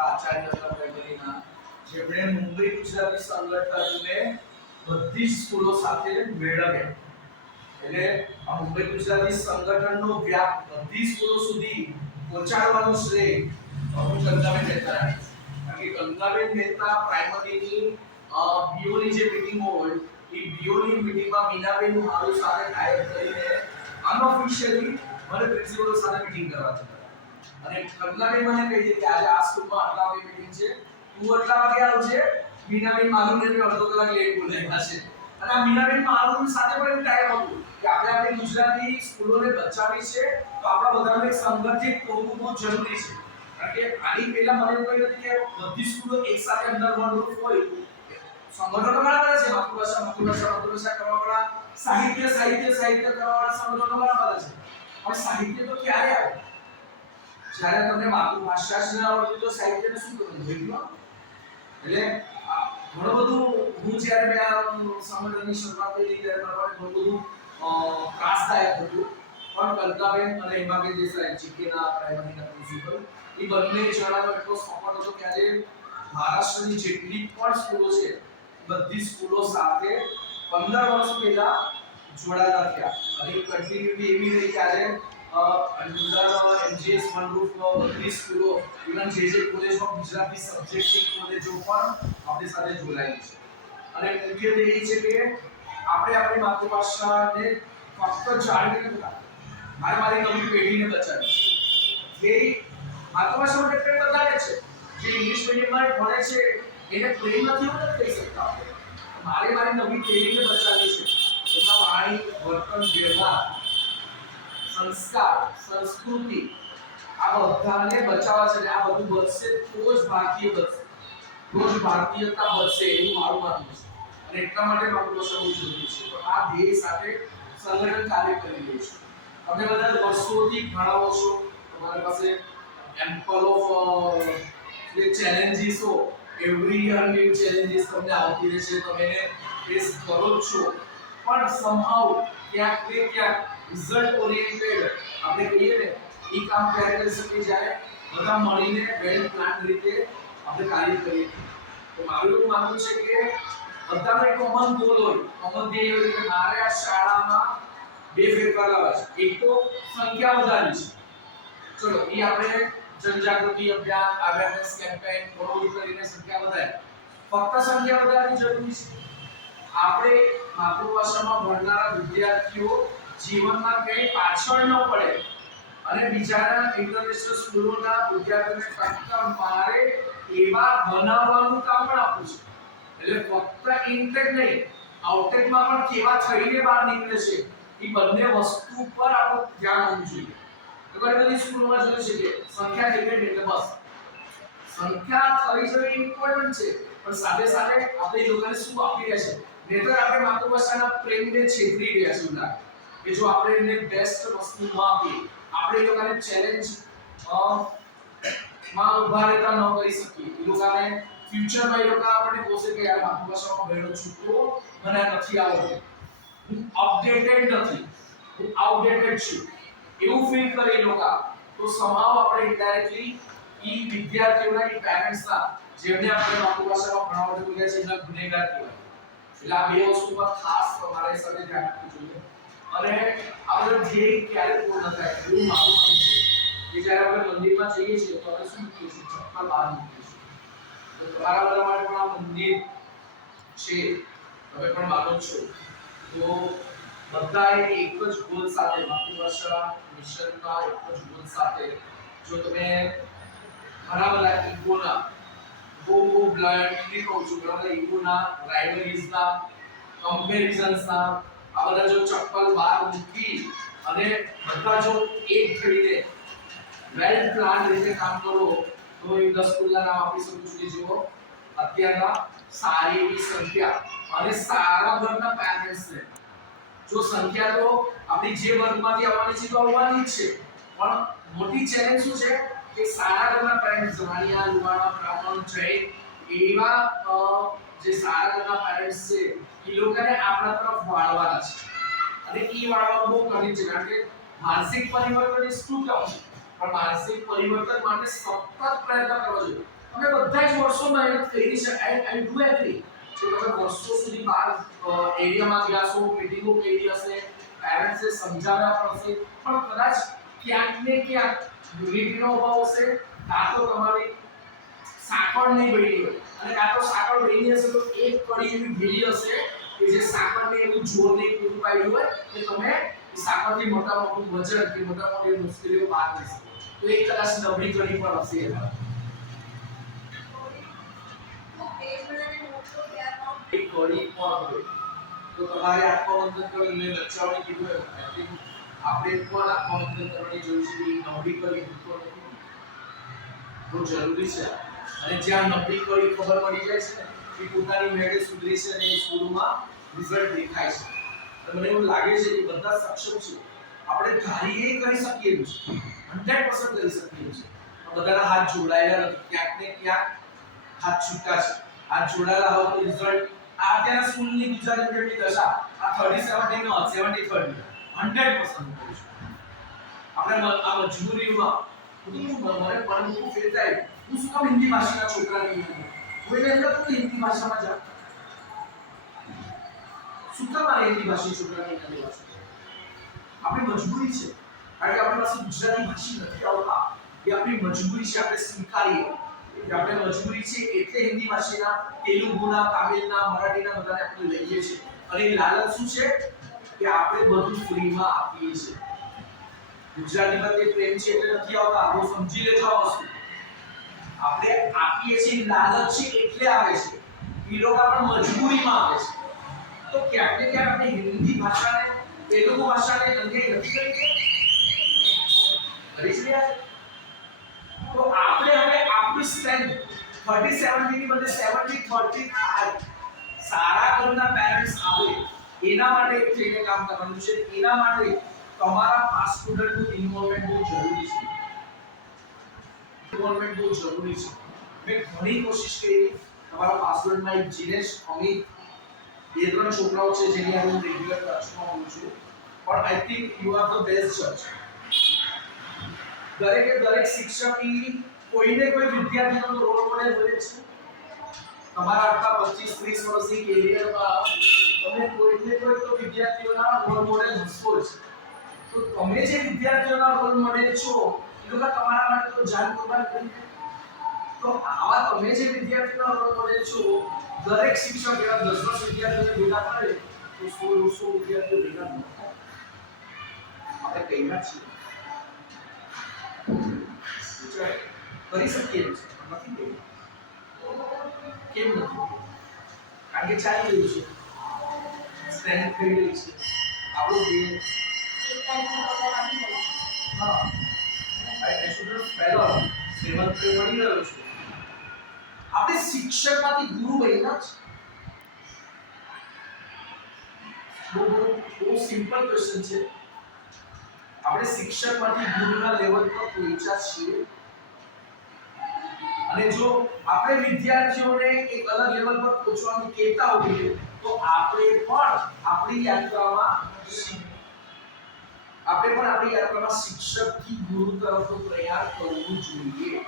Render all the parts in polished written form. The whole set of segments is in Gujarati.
આપણા આચાર્ય હતા પ્રાઇમરીના, જેમણે મુંબઈ ગુજરાતી સંગઠનને બધી જ સ્કૂલો સાથે મેળવ્યા. એટલે આ મુંબઈ ગુજરાતી સંગઠનનો વ્યાપ બધી સ્કૂલો સુધી પહોંચાડવાનું શ્રેય ગંગાબેન મહેતા રાખે. કારણ કે ગંગાબેન મહેતા પ્રાઇમરીની બીઓની જે મીટિંગ હોય એ બીઓની મીટિંગમાં મીનાબેન મારું સાથે ટાઈપ કરીને અનઓફિશિયલી મને પ્રિન્સિપલ સાથે મીટિંગ કરવા જતા. અને ગંગાબેન મને કહી દે કે આજે આ સ્કૂલમાં આટલા વાગે મીટિંગ છે, તું આટલા વાગે આવજે. મીનાબેન મારું ને અડધો કલાક લેટ બોલાવ્યા છે. અને આ મીનાબેન મારું સાથે પણ ટાઈમ હતું કે આપણે આપણી ગુજરાતી સ્કૂલોને બચાવવી છે, તો આપણા બધાને એક સંગઠિત હોવું બહુ જરૂરી છે. કારણ કે આની પહેલા મને એવું કહ્યું હતું કે બધી સ્કૂલો એકસાથે અંડર વન રૂફ હોય. સંગઠનો ઘણા બધા છે, માતૃભાષા કરવાવાળા, સાહિત્ય કરવાવાળા સંગઠનો ઘણા બધા છે. પણ સાહિત્ય તો ક્યારે આવે? જ્યારે તમને માતૃભાષા જ ન આવડતી તો સાહિત્યને શું કરવું જોઈએ? એટલે ઘણું બધું હું જ્યારે મેં સંગઠનની શરૂઆત કરી ત્યારે મારા ઘણું બધું ત્રાસદાયક હતું. પણ કલ્કાબેન અને હિમાબેન દેસાઈ જીકેના પ્રાઇમરીના પ્રિન્સિપલ, એ બંને જણાનો એટલો સપોર્ટ હતો કે આજે મહારાષ્ટ્રની જેટલી પણ સ્કૂલો છે બધી સ્કૂલો સાથે 15 વર્ષ પહેલા જોડાયા થયા. અને કન્ટિન્યુટી એવી રહી કે આજે અંડર એમજીએસ વનરૂફ બધી સ્કૂલો, ઇવન જે કોલેજમાં ગુજરાતી સબ્જેક્ટની કોલેજો પણ આપણી સાથે જોડાયેલી છે. અને મુખ્ય એ છે કે આપણે આપણી માતૃભાષાને ફક્ત જાળવી નથી રાખવી, મારી નવી પેઢીને બચાવી. જે માતૃભાષા માટે પ્રેમ બધાને છે, જે ઇંગ્લિશ મીડિયમમાં ભણે છે એને પ્રેમ નથી એવું નથી કહી શકતા આપણે. મારી નવી પેઢીને બચાવવી છે. એમાં વાણી, વર્તન, વ્યવહાર, સંસ્કાર, સંસ્કૃતિ આ બધાને બચાવવા છે. આ બધું બચશે તો જ ભારતીય બચશે, તો જ ભારતીયતા બચશે એવું મારું માનવું છે. અને એટલા માટે માતૃભાષા બહુ જરૂરી છે. તો આ ધ્યેય સાથે સંગઠન કાર્ય કરી રહ્યું છે. તમે બધા વર્ષોથી ભણાવો છો, તમારી પાસે એમ્પલ ઓફ જે ચેલેન્જીસ હો, એવરી યર ન્યુ ચેલેન્જીસ તમને આવતી રહે છે, તમે એને ફેસ કરો જ છો. પણ સમહાઉ ક્યાંક ને ક્યાંક રિઝલ્ટ ઓરિએન્ટેડ આપણે કહીએ ને, એ કામ ક્યારે કરી શકીએ જ્યારે બધા મળીને વેલ પ્લાન રીતે આપણે કાર્ય કરીએ. તો મારું એવું માનવું છે કે બધાનો એક કોમન ગોલ હોય, કોમન ધ્યેય હોય કે મારે આ શાળામાં બે ફેરફાર લાવવા છે. એક તો સંખ્યા વધારવી છે. ચલો એ આપણે જનજાગૃતિ અભિયાન, અવેરનેસ કેમ્પેઈન બધું કરીને સંખ્યા વધારે. ફક્ત સંખ્યા વધારવી જરૂરી છે. આપણે માતૃભાષામાં ભણનારા વિદ્યાર્થીઓ જીવનમાં કંઈ પાછળ ન પડે અને બીજાના ઇન્ટરનેશનલ સ્કૂલોના વિદ્યાર્થીઓને ટક્કર મારે એવા બનાવવાનું કામ પણ આપવું છે. એટલે ફક્ત ઇનટેક નહીં, આઉટટેકમાં પણ કેવા થઈને બહાર નીકળે છે એ બંને વસ્તુ પર આપણું ધ્યાન હોવું જોઈએ. તો ઘણી બધી સ્કૂલોમાં જોયું છે કે સંખ્યા ડિપેન્ડ એટલે બસ સંખ્યા થઈ જવી ઇમ્પોર્ટન્ટ છે, પણ સાથે સાથે આપણે લોકોને શું આપી રહ્યા છે? નહીતર આપણે માતૃભાષાના પ્રેમને છેતરી રહ્યા છીએ. ઉદાહરણ કે જો આપણે એમને બેસ્ટ વસ્તુ ન આપીએ, આપણે લોકોને ચેલેન્જ માં ઉભા રહેતા ન કરી શકીએ, એ લોકોને ફ્યુચરમાં એ લોકો આપણને કહે કે યાર માતૃભાષામાં ભણ્યો છું તો મને નથી આવડતું, હું અપડેટેડ નથી, હું આઉટડેટેડ છું એવું ફીલ કરે એ લોકો. તો somehow આપણે ઇનડાયરેક્ટલી ઈ વિદ્યાર્થીઓના ઈ પેરેન્ટ્સના જેમને આપણે માતૃભાષામાં ભણાવવા બોલ્યા છે એના ગુનેગાર કહેવાય. એટલે આ બે વસ્તુ પર ખાસ તમારે સાથે ધ્યાન આપવું જોઈએ. અને આપણે ધ્યેય ક્યારે પૂર્ણ થાય એવું મારું માનવું છે કે જ્યારે આપણે મંદિરમાં જઈએ છીએ તો આપણે શું કહીશું? ચપ્પલ બહાર મૂકીશું. તો તમારા બધા માટે પણ આ મંદિર છે, તમે પણ માનો છો. તો બધાએ એક જ ગોલ સાથે માતૃભાષા મિશનના એક જ ગોલ સાથે જો તમે ઘણા બધા ઈગોના બહુ બ્લાઇન્ડલી કહું છું, ઘણા બધા ઈગોના, રાઇવલરીઝના, કમ્પેરિઝન્સના આ બધા જો ચપ્પલ બહાર મૂકી અને બધા જો એક થઈને વેલ પ્લાન રીતે કામ કરો તો એ 10 સ્કૂલના નામ આપી શકું છું કે જુઓ અત્યારના સારી એવી સંખ્યા અને સારા ઘરના પેરેન્ટ્સને જો સંખ્યા તો આપણી જે વર્ગમાંથી આવવાની છે તો આવવાની જ છે, પણ મોટી ચેલેન્જ શું છે કે સારા ઘરના પેરેન્ટ્સ વાણિયા, લુવાણા, બ્રાહ્મણ, જૈન એવા જે સારા ઘરના પેરેન્ટ્સ છે એ લોકોને આપણા તરફ વાળવાના છે. અને એ વાળવાનું બહુ કઠિન છે કારણ કે માનસિક પરિવર્તન એ શું કામ છે, પણ માનસિક પરિવર્તન માટે સતત પ્રયત્ન કરવો જોઈએ. અમે બધા જ વર્ષો મહેનત કરી છે. આઈ ડુ એગ્રી કે તમે વર્ષો સુધી બહાર એરિયામાં ગયા છો, મીટિંગો કરી હશે, પેરેન્ટ્સે સમજાવ્યા પણ હશે, પણ કદાચ ક્યાંક ને ક્યાંક યુનિટીનો અભાવ હશે, કાં તો તમારી સાંકળ નહીં બળી હોય, અને કાં તો સાંકળ બળી હશે તો એક કડી એવી ઢીલી હશે કે જે સાંકળને એવું જોર નહીં પૂરું પાડ્યું હોય કે તમે સાંકળથી મોટા મોટું વજન કે મોટા મોટી મુશ્કેલીઓ પાર કરી શકો. તો એક કદાચ નબળી કડી પણ હશે એમાં. એક કડી પણ હોય તો તમારે આત્મવંદન કરવું. મેં બચ્ચાઓને કીધું આપણે પણ આત્મવંદન કરવાની જરૂર છે. નબળી કડી બહુ જરૂરી છે. અને જ્યાં નબળી કડી ખબર પડી જાય છે કે પોતાની મેળે સુધરી છે અને સ્કૂલમાં રિઝલ્ટ દેખાય છે, તો મને એવું લાગે છે કે બધા સક્ષમ છે. આપણે ધારીએ કરી શકીએ છીએ, 100% કરી શકીએ છીએ. બધાના હાથ જોડાયેલા નથી, ક્યાંક ને ક્યાંક હાથ છૂટા છે. હાથ જોડાયેલા હોય તો રિઝલ્ટ અત્યારના સ્કૂલની ગુજરાતી મીડિયમની દશા આ 30-70 નો 70-30 100% કહું છું. આપણે આ મજબૂરીમાં મને પણ બહુ ફેર થાય. હું શું કામ હિન્દી ભાષાના છોકરાને કોઈને એમ નતું કે હિન્દી ભાષામાં જા, શું કામ આ હિન્દી ભાષી છોકરાને હિન્દી ભાષા? આપણી મજબૂરી છે, કારણ કે આપણી પાસે ગુજરાતી ભાષી નથી આવતા. એ આપણી મજબૂરી છે. આપણે સ્વીકારીએ કે આપણે મજબૂરી છે એટલે હિન્દી ભાષીના, તેલુગુના, તામિલના, મરાઠીના બધાને આપણે લઈએ છીએ. અને એ લાલચ શું છે કે આપણે બધું ફ્રીમાં આપીએ છીએ. ગુજરાતીમાં તે પ્રેમ છે એટલે નથી આવતા. બહુ સમજી લેજો આ વસ્તુ. આપણે આપીએ છીએ, લાલચ છે એટલે આવે છે. એ લોકો પણ મજબૂરીમાં આવે છે. તો ક્યાંક ને ક્યાંક આપણે હિન્દી ભાષાને, તેલુગુ ભાષાને અંગે નથી કરી રહ્યા છે. તો આપણે હવે આપણી સ્ટ્રેન્થ 30-70 ની બદલે 70-30 થાય. સારા ઘરના પેરેન્ટ્સ આવે એના માટે એક થઈને કામ કરવાનું છે. એના માટે તમારા પાસ સ્ટુડન્ટનું ઇન્વોલ્વમેન્ટ બહુ જરૂરી છે. ઇન્વોલ્વમેન્ટ બહુ જરૂરી છે. મેં ઘણી કોશિશ કરી. તમારા પાસ સ્ટુડન્ટમાં એક જીનેશ, અમિત, એ 3 છોકરાઓ છે જેની હું રેગ્યુલર ટચમાં હોઉં છું. પણ I think you are the best જજ. દરેક શિક્ષકની કોઈને કોઈ વિદ્યાર્થીનો રોલ મોડેલ હોય છે. તમારા આખા 25-30 વર્ષની કેરિયરમાં તમે કોઈને કોઈ તો વિદ્યાર્થીઓના રોલ મોડેલ હશો જ. તો તમે જે વિદ્યાર્થીઓના રોલ મોડેલ છો એ લોકો તમારા માટે તો જાન કુરબાન કરી દે. તો આવા તમે જે વિદ્યાર્થીઓના રોલ મોડેલ છો, દરેક શિક્ષક એવા 10-10 વિદ્યાર્થીઓને ભેગા કરે તો 100-100 વિદ્યાર્થીઓ ભેગા ન થાય. આપણે કહીના છીએ કરી શકીએ છીએ, નથી કહ્યું. કેમ નથી? કારણ કે ચાલી રહ્યું છે, સ્ટ્રેન્થ થઈ રહી છે. આપણું જે પહેલો 7th મળી રહ્યો છે. આપણે શિક્ષકમાંથી ગુરુ બન્યા છે. બહુ સિમ્પલ ક્વેશ્ચન છે. આપણે શિક્ષકમાંથી ગુરુના લેવલ પર પહોંચ્યા છીએ. અને જો આપણે વિદ્યાર્થીઓને એક અલગ લેવલ પર પહોંચવાનું કહેતા હોઈએ તો આપણે પણ આપણી યાત્રામાં શિક્ષકથી ગુરુ તરફનો પ્રયાસ કરવો જોઈએ.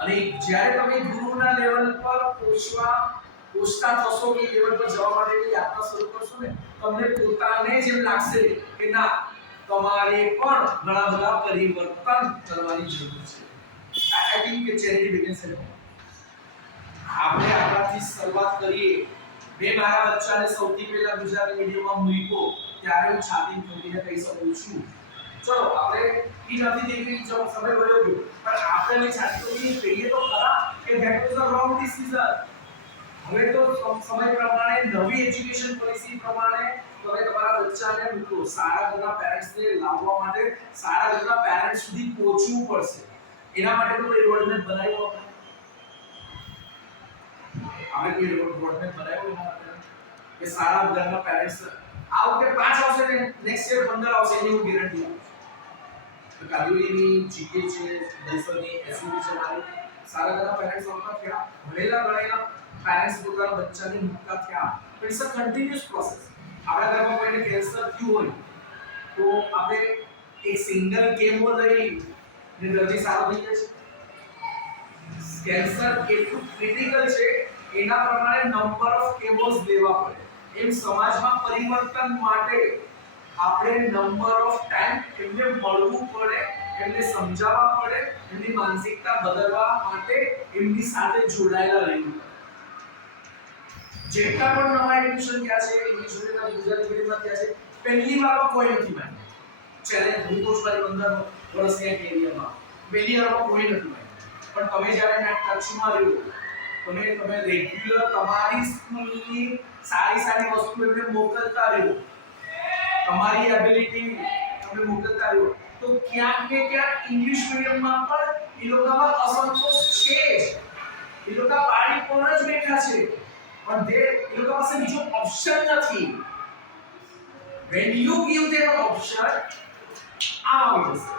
અને જ્યારે તમે ગુરુના લેવલ પર પહોંચતા થશો કે લેવલ પર જવા માટેની યાત્રા શરૂ કરશો ને, તમને પોતાને જ એમ લાગશે કે ના, તમારે પણ ઘણા બધા પરિવર્તન કરવાની જરૂર છે. I think કે charity begins at home. આપણે આપણાથી શરૂઆત કરીએ. મેં મારા બચ્ચાને સૌથી પહેલા ગુજરાતી મીડિયમમાં મૂક્યો ત્યારે હું છાતી ઠોકીને કહી શકું છું, ચલો આપણે ઈ નથી દેખી જો સમય વયો ગયો, પણ આપણે છાતી ઠોકીને કહીએ તો ખરા કે that was a wrong decision. હવે તો સમય પ્રમાણે, નવી એજ્યુકેશન પોલિસી પ્રમાણે તમે તમારા બચ્ચાને મૂકો. સારા ઘરના પેરેન્ટ્સને લાવવા માટે સારા ઘરના પેરેન્ટ્સ સુધી પહોંચવું પડશે. એના માટે તો કોઈ રોડમેપ બનાવ્યો આપણે કોઈ રોડમેપ બનાવ્યો એના માટે કે સારા ઘરના પેરેન્ટ્સ આ વખતે 5 આવશે ને નેક્સ્ટ યર 15 આવશે એની હું ગેરંટી આપું છું. કાદુરીની જીકે છે, દલસરની એસયુવી છે, મારી સારા ઘરના પેરેન્ટ્સ આવતા થયા, ભણેલા ગણેલા પેરેન્ટ્સ પોતાના બચ્ચાને મૂકતા થયા. પણ ઇટ્સ અ કન્ટિન્યુઅસ પ્રોસેસ. આપણા ઘરમાં કોઈને કેન્સર થયું હોય તો આપણે એક સિંગલ કેમો લઈ ને દર્દી સારો થઈ જાય છે. કેન્સર કેટલું ક્રિટિકલ છે એના પ્રમાણે નંબર ઓફ કેમોસ લેવા પડે એમ સમાજમાં પરિવર્તન માટે આપણે નંબર ઓફ ટાઈમ એમને મળવું પડે એમને સમજાવવા પડે એમની માનસિકતા બદલવા માટે એમની સાથે જોડાયેલા રહેવું જેટલા પણ નવા એડમિશન થયા છે ઇંગ્લિશ મીડિયમમાં ગુજરાતી મીડિયમમાં થયા છે પહેલી વારમાં કોઈ નથી માન્યું ચેલેન્જ ભૂતોષભાઈ 15 વર્ષની એરિયામાં પહેલી વારમાં કોઈ નથી માન્યું પણ તમે જ્યારે ના ટચમાં રહ્યો તમે રેગ્યુલર તમારી સ્કૂલની સારી વસ્તુ એમને મોકલતા રહ્યો તમારી એબિલિટી તમે મોકલતા રહ્યો તો ક્યાંક ને ક્યાંક ઇંગ્લિશ મીડિયમમાં પણ એ લોકોમાં અસંતોષ છે એ લોકો પાડી પર જ બેઠા છે પણ એ લોકો પાસે બીજો ઓપ્શન નથી when you give them an option આવી જશે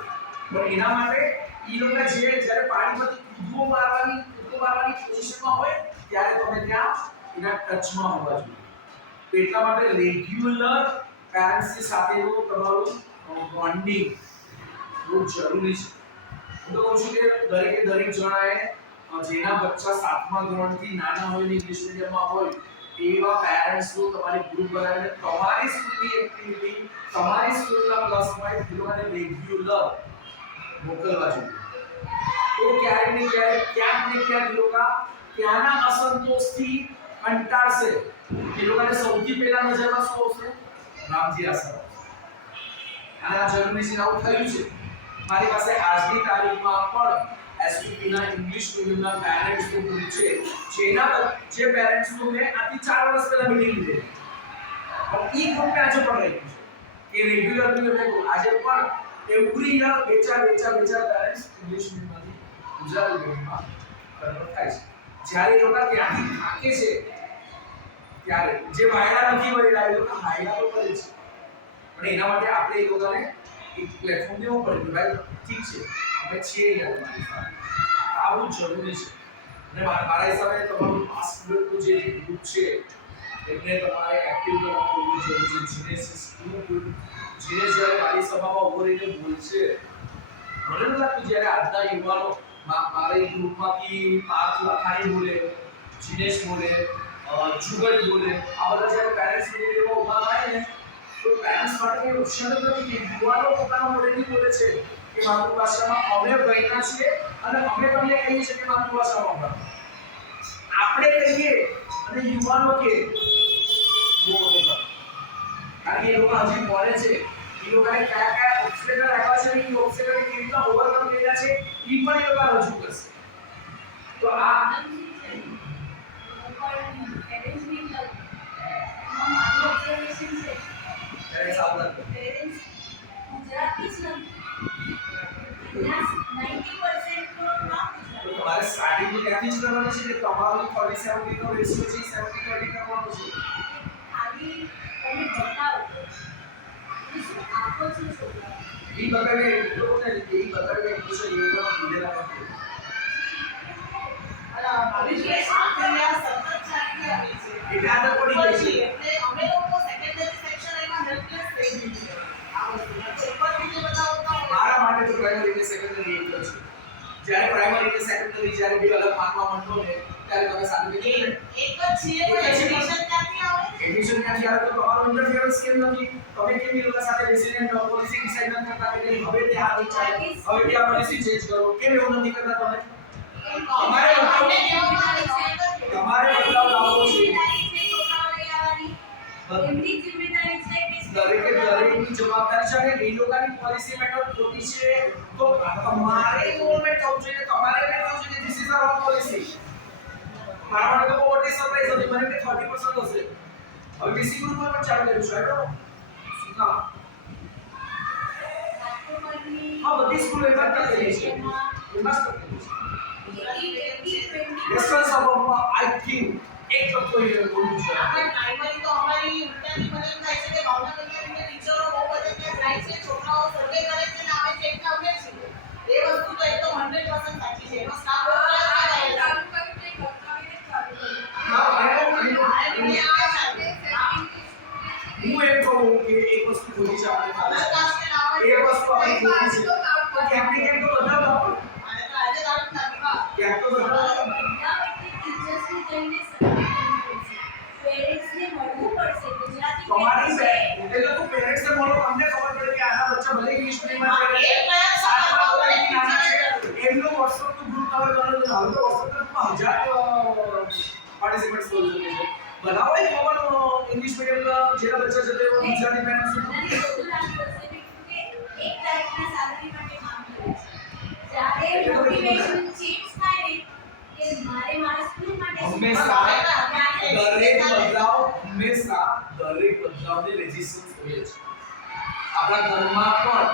પણ એના માટે એ લોકો જ્યારે પાણીમાંથી કૂદકો મારવાની પોઝિશનમાં હોય ત્યારે તમે ત્યાં એના ટચમાં હોવા જોઈએ એટલા માટે રેગ્યુલર પેરેન્ટ્સની સાથેનું તમારું બોન્ડિંગ બહુ જરૂરી છે હું તો કહું છું કે દરેક જણાએ જેના બચ્ચા 7મા ધોરણથી નાના હોય ને ઇંગ્લિશ મીડિયમમાં હોય એવા પેરેન્ટ્સનું તમારી ગ્રુપ બનાવીને તમારી સ્કૂલની એક્ટિવિટી તમારી સ્કૂલના પ્લસ પોઈન્ટ એ લોકોને રેગ્યુલર મોકલવા જોઈએ તો ક્યારેક ને ક્યાંક એ લોકો ત્યાંના અસંતોષથી કંટાળશે એ લોકોને સૌથી પહેલા નજરમાં શું આવશે રામજી આસરા અને આ જરૂરી છે આવું થયું છે મારી પાસે આજની તારીખમાં પણ એસપીપી ના ઇંગ્લિશ મીડિયમના પેરેન્ટ્સ નું ગ્રુપ છે જે પેરેન્ટ્સ નું મેં આથી 4 વર્ષ પહેલા મીટિંગ લીધી પણ ઈ ગ્રુપ આજે પણ રહી છે કે રેગ્યુલરલી અમે આજે પણ એવરી યર બે ચાર પેરેન્ટ્સ ઇંગ્લિશ મીડિયમમાંથી ગુજરાતી મીડિયમમાં કન્વર્ટ થાય છે જ્યારે એ લોકો ત્યાંથી થાકે છે ત્યારે જે વાયડા નથી વળ્યા એ લોકો હાયડા તો કરે છે પણ એના માટે આપણે એ લોકોને એક પ્લેટફોર્મ દેવું પડે ભાઈ ઠીક છે આપણે છીએ યાર તમારી સાથે આ બહુ જરૂરી છે અને મારા હિસાબે તમારું પાસપોર્ટનું જે ગ્રુપ છે એમને તમારે એક્ટિવ કરવાનું બહુ જરૂરી છે જીનેસ જ્યારે મારી સભામાં ઉભો રહીને બોલશે મને નથી લાગતું જ્યારે આજના યુવાનો મારા ગ્રુપમાંથી પાર્થ લખાણી બોલે જીનેશ બોલે જુગલ બોલે આ બધા જ્યારે પેરેન્ટ્સ મીટિંગમાં ઉભા થાય ને તો પેરેન્ટ્સ માટે કોઈ ઓપ્શન જ નથી કે યુવાનો પોતાના મોઢેથી બોલે છે કે માતૃભાષામાં અમે ભણ્યા છીએ અને અમે તમને કહીએ છીએ કે માતૃભાષામાં ભણો આપણે કહીએ અને યુવાનો કે કારણ કે એ લોકો હજી ભણે છે એ લોકોને કયા ઓબ્સ્ટેકલ આવ્યા છે એ ઓબ્સ્ટેકલ કેવી રીતે ઓવરકમ કર્યા છે એ પણ એ લોકો રજૂ કરશે તો આ તમારે સ્ટાર્ટિંગ ત્યાંથી જ કરવાનું છે કે તમારું 40-70 નો રેશિયો છે 70-30 કરવાનો છે ખાલી તમે બતાવો શું આપો છો છોકરા ઈ બતાવે લોકોને એ બતાવે પૂછો એ લોકો દીધેલા નથી અલા ભાભી કે આ સતત ચાલી આવી છે એટલે આદત પડી ગઈ છે એટલે અમે લોકો સેકન્ડરી સેક્શન એમાં હેલ્પલેસ થઈ ગઈ છે આ વસ્તુ પેપર રીતે બતાવો તો મારા માટે તો પ્રાઇમરી અને સેકન્ડરી એક જ છે જ્યારે પ્રાઇમરી અને સેકન્ડરી જ્યારે બે અલગ માનવા માંડો ને ત્યારે તમે સાથે એક જ છે પણ એડમિશન ક્યાંથી આવે એડમિશન ક્યાંથી આવે તો તમારો ઇન્ટરફિયરન્સ કેમ નથી તમે કેમ એ લોકો સાથે રેસિડેન્ટ પોલિસી ડિસાઇડ ન કરતા કે નહીં હવે તે આ વિચાર હવે તે આ પોલિસી ચેન્જ કરો કેમ એવું નથી કરતા તમે તમારે બદલાવ લાવવો છે એમની જિમ્મેદારી છે કે દરેકની જવાબદારી છે અને એ લોકોની પોલિસી મેટર ખોટી છે તો તમારે ઇન્વોલ્વમેન્ટ થવું જોઈએ તમારે મેં કહ્યું છે કે this is a wrong policy મારા માટે તો બહુ મોટી સરપ્રાઈઝ હતી મને કે 30% હશે હવે બીસી ગ્રુપમાં પણ ચાલુ કર્યું છે આઈ શું કામ હા બધી સ્કૂલો એમાં કરી છે એમાં જ કરી છે રેફરન્સ ઓફ આઈ થિંક એક તો એ બોલું છે આપણે પ્રાઇમરી તો અમારી ઉલટાની મદદ થાય છે કે ભાવનગરની અંદર ટીચરો બહુ બધે ત્યાં જાય છે છોકરાઓ સર્વે કરે છે ને આવે છે એટલે અમને છે એ વસ્તુ તો એકદમ 100% સાચી છે એનો સ્ટાફ ચાલુ કરીને ચાલુ હા કરીને આ ચાલે હું એમ કહું કે એક વસ્તુ ખોટી છે આપણે પાસે એ વસ્તુ આપણે ખોટી છે તો ક્યાંક ને ક્યાંક તો બદલાવ લાવો અને આજે તારીખ નથી ક્યાંક તો બધા તમારી એટલે તો પેરેન્ટ્સને બોલો તમને ખબર પડે કે આના બચ્ચા ભલે ઇંગ્લિશ મીડિયમમાં છે સાતમા ધોરણથી નાના છે એમનો WhatsApp નું ગ્રુપ તમે બનાવો તો હાલ તો WhatsApp ગ્રુપમાં 1000 પાર્ટિસિપેટ્સ બોલ શકે છે બનાવો એક કોમન ઇંગ્લિશ મીડિયમ જેના બચ્ચા છે તે ગુજરાતી પેરેન્ટ્સ એક તારીખના salary માટે કામ કરે છે. જ્યારે motivation cheats થાય ને કે મારા સ્કૂલ માટે હંમેશા દરેક બદલાવને રેઝિસ્ટન્સ હોય છે આપણા ઘરમાં પણ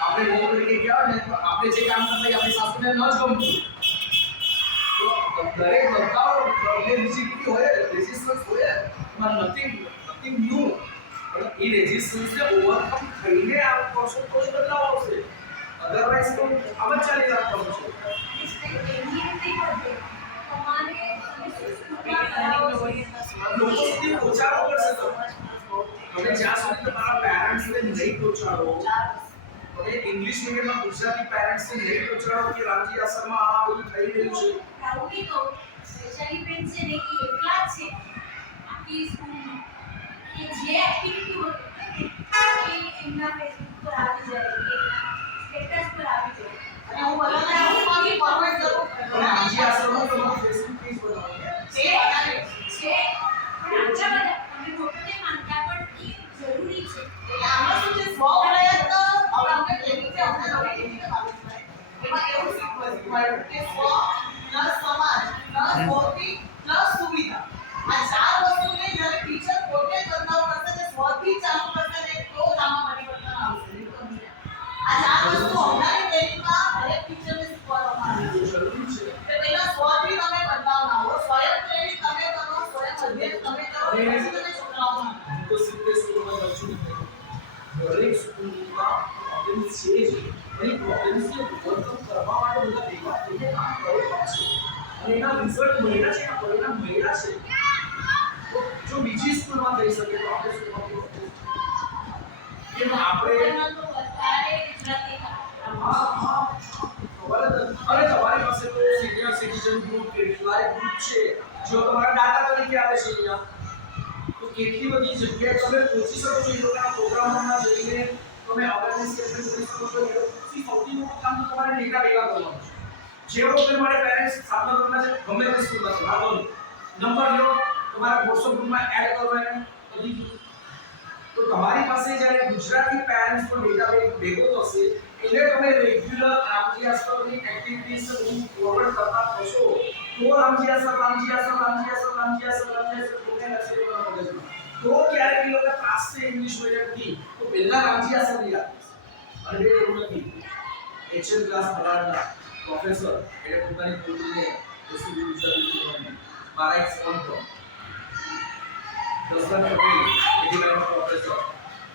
આપણે બહુ તરીકે ગયા ને તો આપણે જે કામ કરતા આપણી સાસુને ન જ ગમતું તો દરેક બદલાવને રિજિડિટી હોય રેઝિસ્ટન્સ હોય એમાં નથિંગ ન્યૂ પણ એ રેઝિસ્ટન્સને ઓવરકમ થઈને આ કરશો તો જ બદલાવ આવશે અધરવાઇઝ તો આમ જ ચાલી રાખવાનું છે લોકો સુધી પહોંચાડવો પડશે તમે જ્યાં સુધી તમારા પેરેન્ટ્સને નહીં પહોંચાડો તમે ઇંગ્લિશ મીડિયમમાં ગુજરાતી પેરેન્ટ્સને નહીં પહોંચાડો કે રામજી આશ્રમમાં આ બધું થઈ રહ્યું છે પ્રાઉડલી કહું સ્પેશિયલી પેન છે ને કે એટલા જ છે આખી સ્કૂલમાં કે જે એક્ટિવિટી હોય એ એમના ફેસબુક પર આવી જાય કે સ્ટેટસ પર આવી જાય અને હું બધાને એવું મારી ફોરવર્ડ કરું રામજી આશ્રમમાં તમારું ફેસબુક પેજ બનાવો તે બધાને છે પણ આટલા બધા અમે મોટો નહીં માનતા પણ એ જરૂરી છે એટલે આમાં શું છે સ્વ પ્રયત્ન હવે આપણે કેવી રીતે અમને નવી રીતે બાબત થાય એમાં એવું શીખવાડ્યું કે સ્વ પ્લસ સમાજ પ્લસ ભૌતિક પ્લસ સુવિધા આ ચાર વસ્તુને જ્યારે ટીચર પોતે કરતા કરશે ને સ્વથી ચાલુ કરશે ને તો જ આમાં પરિવર્તન આવશે આ ચાર વસ્તુ હમણાંની ટ્રેનિંગમાં દરેક ટીચરને શીખવાડવામાં આવી છે જરૂરી છે કે પહેલા સ્વથી તમે બદલાવ લાવો સ્વયં પ્રેરિત તમે કરો સ્વયં અધ્યયન તમે કરો પછી તમે છોકરાઓમાં હું તો સિત્તેર સ્કૂલોમાં જાઉં છું દરેક સ્કૂલમાં પ્રોબ્લેમ્સ છે જ અને પ્રોબ્લેમ્સને ઓવરકમ કરવા માટે બધા ભેગા થઈને કામ કરવું પડશે અને એના રિઝલ્ટ મળ્યા છે એના પરિણામ મળ્યા છે તો જો બીજી સ્કૂલમાં થઈ શકે તો આપણે સ્કૂલમાં કેમ આપણે એમાં તો વધારે ગુજરાતી હા અરે તમારી પાસે તો સિનિયર સિટીઝન ગ્રુપ કેટલાય ગ્રુપ છે જો તમારા દાતા તરીકે આવે છે અહીંયા તો કેટલી બધી જગ્યાએ તમે પહોંચી શકો છો એ લોકોના પ્રોગ્રામોમાં જઈને તમે અવેરનેસ કેમ્પેન કરી શકો છો એ લોકોથી સૌથી મોટું કામ તો તમારે ડેટા ભેગા કરવાનું છે જેવો કે મારે પેરેન્ટ્સ સાતમા ધોરણના છે ગમે તે સ્કૂલમાં છે વાંધો નહીં નંબર લો તમારા WhatsApp ગ્રુપમાં એડ કરો એને બધી તો તમારી પાસે જ્યારે ગુજરાતી પેરેન્ટ્સ નો ડેટા ભેગો થશે એટલે તમે રેગ્યુલર રામજી આશ્રમની એક્ટિવિટીઝ ફોરવર્ડ કરતા થશો તો રામજી આશ્રમ તો ક્યારેક એ લોકો પાસ છે ઇંગ્લિશ મીડિયમથી તો પહેલા રામજી આશ્રમ યાદ અને બે એવું નથી એચએલ ક્લાસ ભણાવનાર પ્રોફેસર એટલે પોતાની પોતીને એસી ગુજરાતી મારા એક ફોન પર દસલા પટેલ એડીલાઈન પ્રોફેસર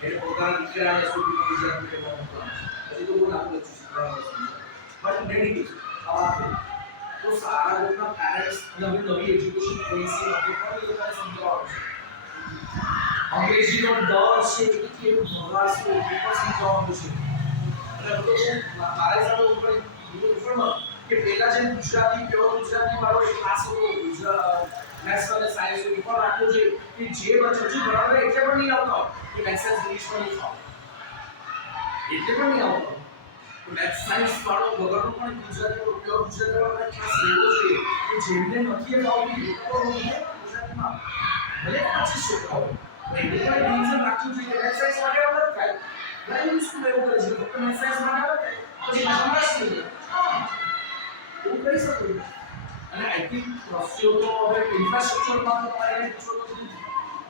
એટલે પોતાના દીકરાને સુધી ગુજરાત મીડિયમમાં મોકલવાનું પછી તો બહુ લાગુ છે બટ ડેડિકેશન આવા તો સારા લોકોના પેરેન્ટ્સ નવી એજ્યુકેશન પોલિસી માટે પણ એ લોકોને સમજાવવાનું છે અંગ્રેજીનો ડર છે કે કેવું ભણાવશે એ પણ સમજાવવાનું છે અને તો મારા હિસાબે ઉપર કે પહેલા જે ગુજરાતી પ્યોર ગુજરાતી વાળો એક ક્લાસ હતો ગુજરાત મેથ્સ અને સાયન્સ એ પણ રાખવો છે કે જે બચ્ચો ભણાવે એટલે પણ નહીં આવતો કે મેથ્સ અને ઇંગ્લિશમાં નહીં આવતો એટલે પણ નહીં આવતો મેથ્સ સાયન્સ વાળો વગરનો પણ ગુજરાતી પ્યોર ગુજરાતી વાળો ક્લાસ લેવો છે કે જેમને નથી આવતું એ લોકો ગુજરાતીમાં ભલે 25 છોકરાઓ એટલે પણ ડિવિઝન રાખવું જોઈએ કે મેથ્સ સાયન્સ માટે અલગ થાય પ્રાઇમરી સ્કૂલ એવું કરે છે ફક્ત મેથ્સ સાયન્સ માટે અલગ થાય પછી માથેમેટિક્સ સ્કૂલ એવું કરી શકો અને આઈ થિંક ટ્રસ્ટીઓ તો હવે ઇન્ફ્રાસ્ટ્રક્ચરમાં તો તમારે એને પૂછો તો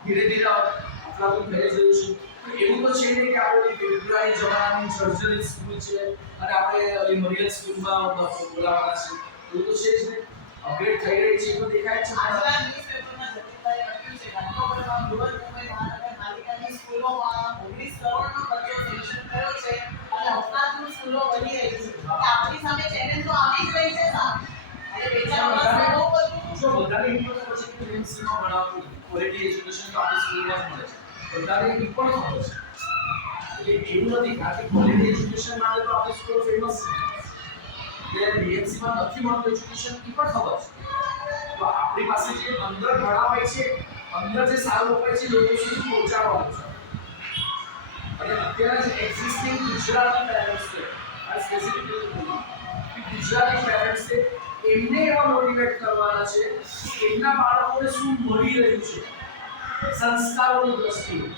ધીરે ધીરે અફલાતું થઈ રહ્યું છે એવું તો છે નહીં કે આપણે પેપરાની જમાનાની સર્જરી સ્કૂલ છે અને આપણે મરિયલ સ્કૂલમાં બોલાવવાના છે એવું તો છે જ નહીં અપડેટ થઈ રહી છે તો દેખાય છે આજના ન્યૂઝપેપરમાં જતીભાઈ લખ્યું છે ગાંધીનગરમાં બૃહદ મુંબઈ મહાનગરપાલિકાની સ્કૂલોમાં 19 કરોડનો ખર્ચો સેન્કશન થયો છે અને અફલાતું સ્કૂલો બની રહી છે આપણી સામે ચેલેન્જ તો આવી જ રહી છે સાહેબ અને બે ચાર વર્ષમાં બહુ બધું જો બધાને ઇમ્પોર્ટ પછી પ્રિન્સિપલ ભણાવતું ક્વોલિટી એજ્યુકેશન તો આપણી સ્કૂલમાં જ મળે છે બધાને ઇમ્પોર્ટ ખબર છે એટલે એવું નથી કારણ કે ક્વોલિટી એજ્યુકેશન માટે તો આપણી સ્કૂલ ફેમસ છે જે BMC માં નથી મળતું એજ્યુકેશન એ પણ ખબર છે. તો આપણી પાસે જે અંદર ભણાવાય છે, અંદર જે સારું અપાય છે લોકો સુધી પહોંચાડવાનું છે. અને અત્યારે જે એક્ઝિસ્ટિંગ ગુજરાતી પેરેન્ટ્સ છે, આ સ્પેસિફિકલી ગુજરાતી પેરેન્ટ્સ છે, એમને એવા મોટિવેટ કરવાના છે કે એમના બાળકોને શું મળી રહ્યું છે સંસ્કારોની દ્રષ્ટિએ.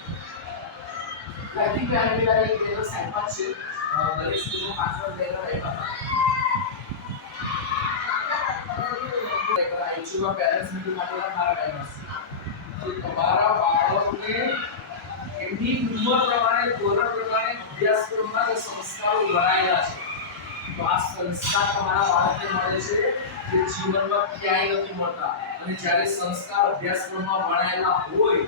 લાઈક પહેલા એક બેનર સાઈડમાં છે, દરેક સ્કૂલમાં 5 બેનર આપ્યા હતા. આઈચુમાં પેરેન્ટ્સ મીટિંગ માટેના મારા બેનર્સ તો તમારા બાળકોને એમની ઉંમર પ્રમાણે, ધોરણ પ્રમાણે અભ્યાસક્રમમાં જે સંસ્કારો ભણાયેલા છે, તો આ સંસ્કાર તમારા બાળકને મળે છે જે જીવનમાં ક્યાંય નથી મળતા. અને જ્યારે સંસ્કાર અભ્યાસક્રમમાં ભણાયેલા હોય